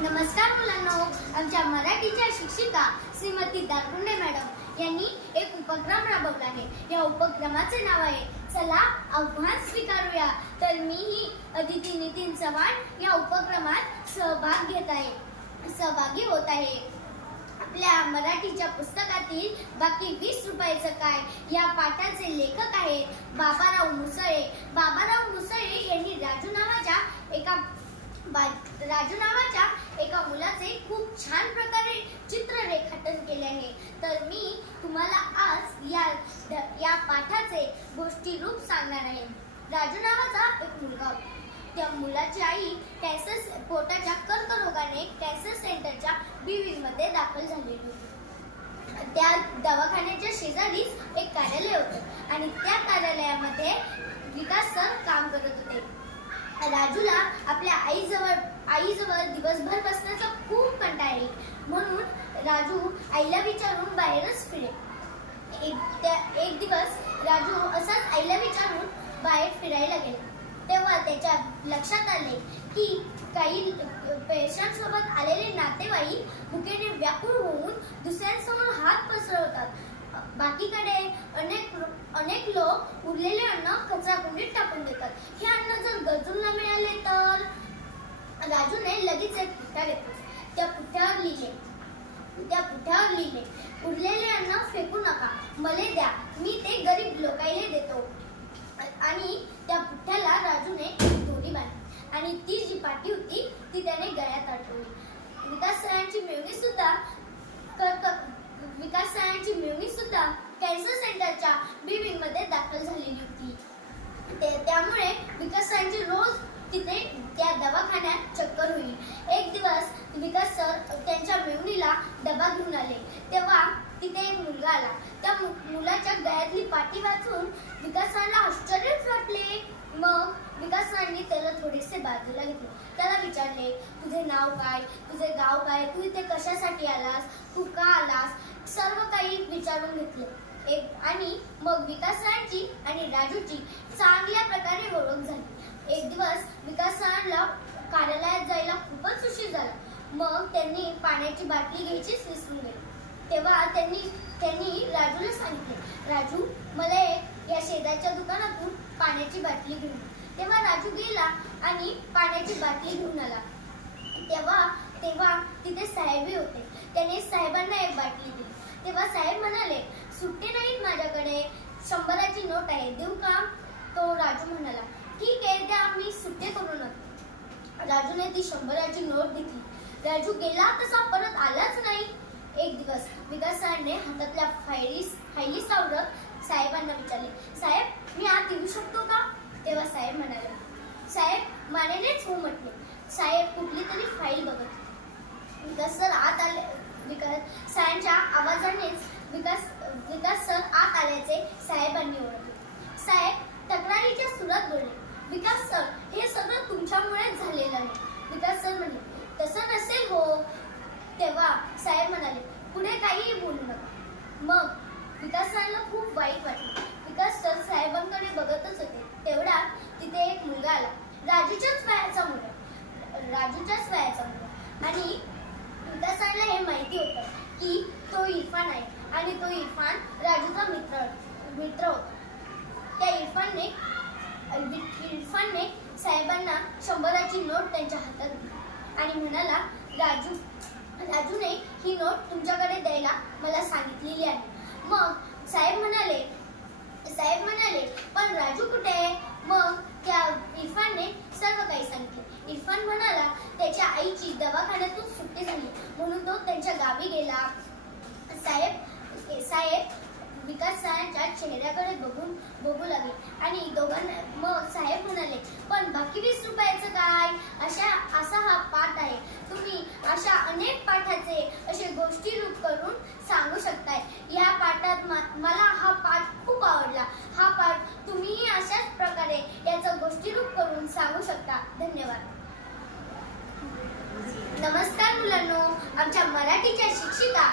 नमस्कार मुलांनो, आमच्या मराठीच्या शिक्षिका श्रीमती दारकुंडे मॅडम यांनी एक उपक्रम राबवला आहे। या उपक्रमाचे नाव आहे चला आव्हान स्वीकारूया। तर मीही अदिती नितीन चव्हाण या उपक्रमात सहभागी होत आहे। आपल्या मराठीच्या पुस्तकातील बाकी 20 रुपयाचं काय या पाठाचे लेखक आहेत बाबाराव मुसळे। बाबाराव मुसळे यांनी राजू नावाच्या एका मुलाचे खूप छान प्रकारे चित्र रेखाटन केले आहे। तर मी तुम्हाला आज या पाठाचे गोष्टी रूप सांगणार आहे। राजू नावाचा एक मुलगा होता। त्या मुलाची आई पोटाच्या कर्करोगाने कॅन्सर सेंटरच्या मध्ये दाखल झालेली होती। त्या दवाखान्याच्या शेजारीच एक कार्यालय होतं आणि त्या कार्यालयामध्ये विकास सर काम करत होते। राजूला आपल्या आईजवळ दिवसभर बसण्याचा खूप कंटाळा येईल, म्हणून राजू आईला विचारून बाहेरच फिरे। एक दिवस राजू असाच आईला विचारून बाहेर फिरायला गेला। तेव्हा त्याच्या लक्षात आले की काही पेशंट सोबत आलेले नातेवाईक भुकेने व्याकुळ होऊन दुसऱ्यांसमोर हात पसरवतात। बाकीकडे अनेक लोक उरलेले अन्न कचराकुंडीत टाकून देतात। हे अन्न जर गरजूंना मिळाले तर राजूने लगेच एक पुठ्ठा घेतला। त्या पुठ्ठ्यावर लिहिले उरलेले अन्न फेकू नका, मले द्या, मी ते गरीब लोकायले देतो। आणि त्या पुठ्ठ्याला राजूने दोरी बांधली आणि ती जी पाटी होती ती त्याने गळ्यात अडकवली। विकास सरांची मेवणी सुद्धा कॅन्सर सेंटरच्या मध्ये दाखल झालेली होती। त्यामुळे विकास सरांची रोज तिथे त्या दवाखान्यात चक्कर होईल। एक दिवस विकास सर त्यांच्या मेवणीला डबा घेऊन आले, तेव्हा तिथे एक मुलगा आला। त्या मुलाच्या गळ्यातली पाटी वाचून विकास सरांना आश्चर्यच वाटले। मग विकास सरांनी त्याला थोडेसे बाजूला घेतले, त्याला विचारले, तुझे नाव काय, तुझे गाव काय, तू इथे कशासाठी आलास, तू का आलास, सर्व काही विचारून घेतले। आणि मग विकास सरांची आणि राजूची चांगल्या प्रकारे ओळख झाली। एक दिवस विकास सरांना कार्यालयात जायला खूपच उशीर झाला। मग त्यांनी पाण्याची बाटली घ्यायचीच विसरून गेले। तेव्हा त्यांनी राजूला सांगितले, राजू मला या शेजारच्या दुकानातून पाण्याची बाटली घेऊन। तेव्हा राजू गेला आणि पाण्याची बाटली घेऊन आला। तेव्हा तिथे साहेबही होते। त्याने साहेबांना एक बाटली दिली। तेव्हा साहेब म्हणाले, सुट्टे नाहीत माझ्याकडे, 100ची नोट आहे, देऊ का? तो राजू म्हणाला, ठीक आहे द्या, मी सुट्टे करू नका। राजूने ती 100ची नोट घेतली। राजू गेला तसा परत आलाच नाही। एक दिवस विकास सरांनी हातातल्या फायली सावरत साहेबांना विचारले, साहेब मी आत येऊ शकतो का? तेव्हा साहेब म्हणाले, साहेब मानेनेच हो म्हटले। साहेब कुठली तरी फाईल बघत। विकास सर आत आले। विकास सरांच्या आवाजानेच विकास सर आत आल्याचे साहेबांनी ओळखले। साहेब तक्रारीच्या सुरात बोलले, विकास सर हे सगळं तुमच्यामुळेच झालेलं आहे। विकास सर म्हणले, तसं नसेल हो। तेव्हा साहेब म्हणाले, पुढे काहीही बोलू नका। मग विकास सरांना खूप वाईट वाटले। विकास सर साहेबांकडे बघतच होते। तेवढ्यात तिथे एक मुलगा आला, राजूच्याच वयाचा मुलगा। आणि विकास सरांना हे माहिती होतं की तो इरफान आहे आणि तो इरफान राजूचा मित्र होता। त्या इरफानने साहेबांना 100ची नोट त्यांच्या हातात दिली आणि म्हणाला, राजूने ही नोट तुमच्याकडे द्यायला मला सांगितलेली आहे। मग साहेब म्हणाले, पण राजू कुठे आहे? मग त्या इरफानने सर्व काही सांगितले। इरफान म्हणाला, त्याच्या आईची दवाखान्यातून सुट्टी झाली म्हणून तो त्यांच्या गावी गेला। साहेब विकास सरांच्या चेहऱ्याकडे बघू लागले आणि मग साहेब म्हणाले, पण बाकी 20 रुपयाचं काय? असा हा पाठ आहे। तुम्ही अशा अनेक पाठाचे असे गोष्टी रूप करून सांगू शकताय। या पाठात मला हा पाठ खूप आवडला। हा पाठ तुम्हीही अशाच प्रकारे याचं गोष्टी रूप करून सांगू शकता। धन्यवाद। नमस्कार मुलांनो, आमच्या मराठीच्या शिक्षिका